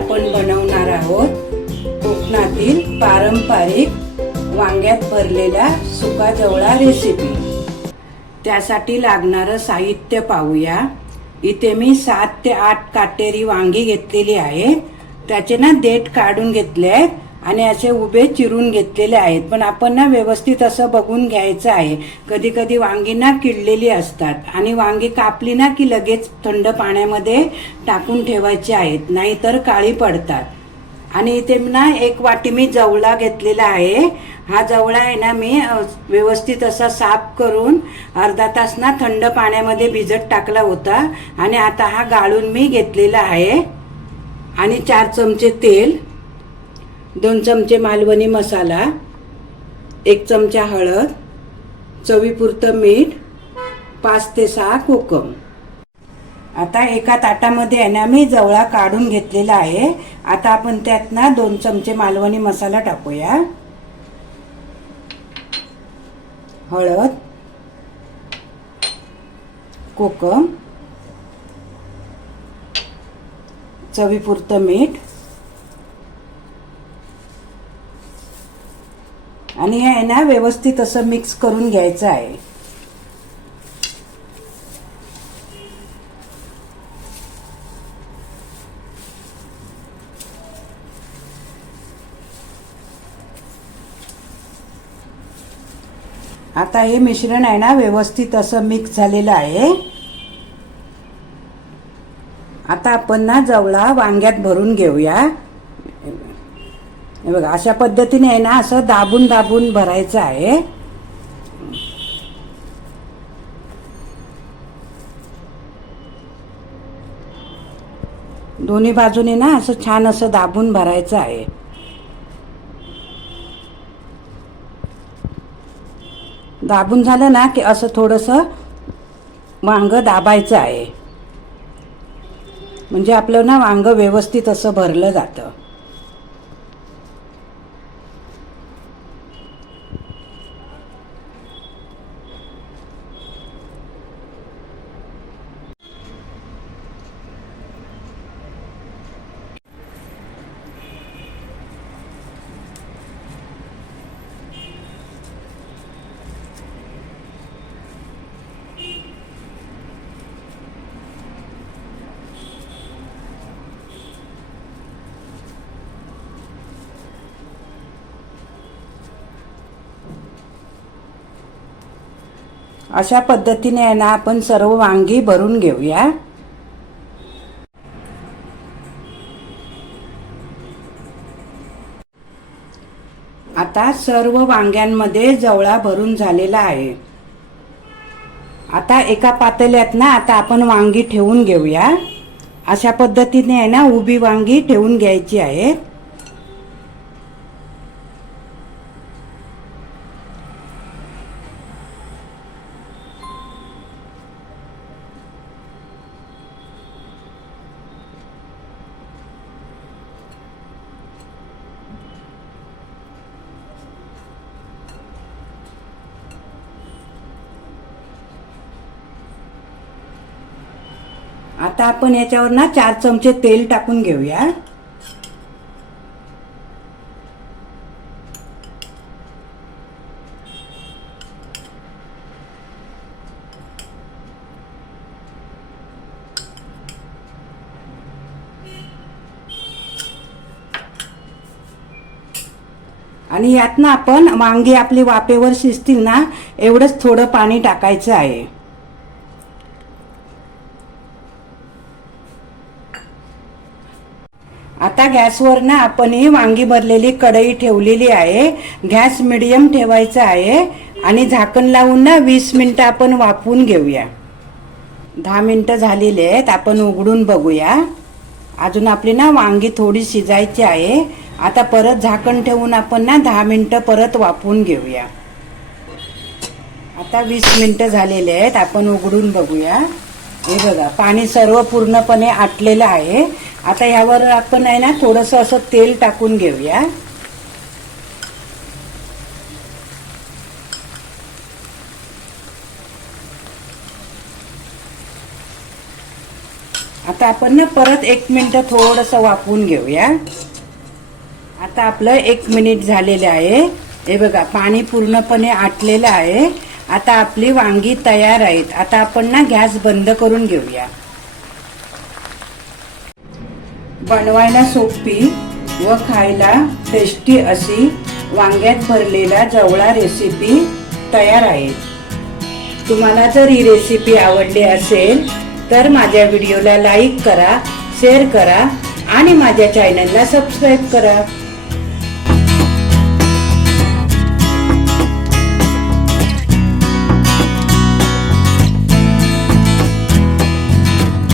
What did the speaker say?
आपण बनवणार आहोत कोकणातील पारंपरिक वांग्यात भरलेल्या सुका जवळा रेसिपी त्यासाठी लागणारं साहित्य पाहूया. इथे मी सात ते आठ काटेरी वांगी घेतलेली आहे. त्याचे ना देठ काढून घेतले आहेत आणि असे उभे चिरून घेतलेले आहेत. पण आपण ना व्यवस्थित असं बघून घ्यायचं आहे. कधी कधी वांगी ना किडलेली असतात. आणि वांगी कापली ना की लगेच थंड पाण्यामध्ये टाकून ठेवायची आहेत. नाहीतर काळी पडतात. आणि इथे ना एक वाटी मी जवळा घेतलेला आहे. हा जवळा आहे ना मी व्यवस्थित असा साफ करून अर्धा तास ना थंड पाण्यामध्ये भिजत टाकला होता. आणि आता हा गाळून मी घेतलेला आहे. आणि चार चमचे तेल. दोन चमचे मालवणी मसाला एक चमचा हळद चवीपुरतं मीठ पाच ते सहा कोकम. आता एका ताटामध्ये आहे ना मी जवळा काढून घेतलेला आहे. आता आपण त्यात ना दोन चमचे मालवणी मसाला टाकूया. हळद कोकम चवीपुरतं मीठ आणि हे आहे ना व्यवस्थित असं मिक्स करून घ्यायचं आहे. आता हे मिश्रण आहे ना व्यवस्थित असं मिक्स झालेलं आहे. आता आपण ना जवळा वांग्यात भरून घेऊया. हे बघा अशा पद्धतीने आहे ना असं दाबून दाबून भरायचं आहे. दोन्ही बाजूने ना असं छान असं दाबून भरायचं आहे. दाबून झालं ना की असं थोडंसं वांग दाबायचं आहे. म्हणजे आपलं ना वांग व्यवस्थित असं भरलं जातं. अशा पद्धतीने आहे ना आपण सर्व वांगी भरून घेऊया. आता सर्व वांग्यांमध्ये जवळा भरून झालेला आहे. आता एका पातेल्यात ना आता आपण वांगी ठेवून घेऊया. अशा पद्धतीने आहे ना उभी वांगी ठेवून घ्यायची आहेत आता आपण याच्यावर ना चार चमचे तेल टाकून घेऊया. आणि यात ना आपण वांगी आपली वाफेवर शिजतील ना एवढंच थोडं पाणी टाकायचं आहे. आता गॅसवर ना आपण ही वांगी भरलेली कढई ठेवलेली आहे. गॅस मिडियम ठेवायचा आहे. आणि झाकण लावून ना वीस मिनटं आपण वाफवून घेऊया. दहा मिनटं झालेली आहेत आपण उघडून बघूया. अजून आपली ना वांगी थोडी शिजायची आहे. आता परत झाकण ठेवून आपण ना दहा मिनटं परत वाफवून घेऊया. आता वीस मिनटं झालेले आहेत आपण उघडून बघूया. हे बघा पाणी सर्व पूर्णपणे आटलेलं आहे. आता यावर आपण आहे ना थोडस असं तेल टाकून घेऊया. आता आपण ना परत एक मिनिट थोडस वापरून घेऊया. आता आपलं एक मिनिट झालेलं आहे. हे बघा पाणी पूर्णपणे आटलेलं आहे. आता आपली वांगी तयार आहेत. आता आपण ना गॅस बंद करून घेऊया. बनवायला सोपी व खायला टेस्टी अशी वांग्यात भरलेला जवळा रेसिपी तयार आहे. तुम्हाला जर ही रेसिपी आवडली असेल तर माझ्या व्हिडिओला लाईक करा शेअर करा आणि माझ्या चॅनलला सबस्क्राईब करा.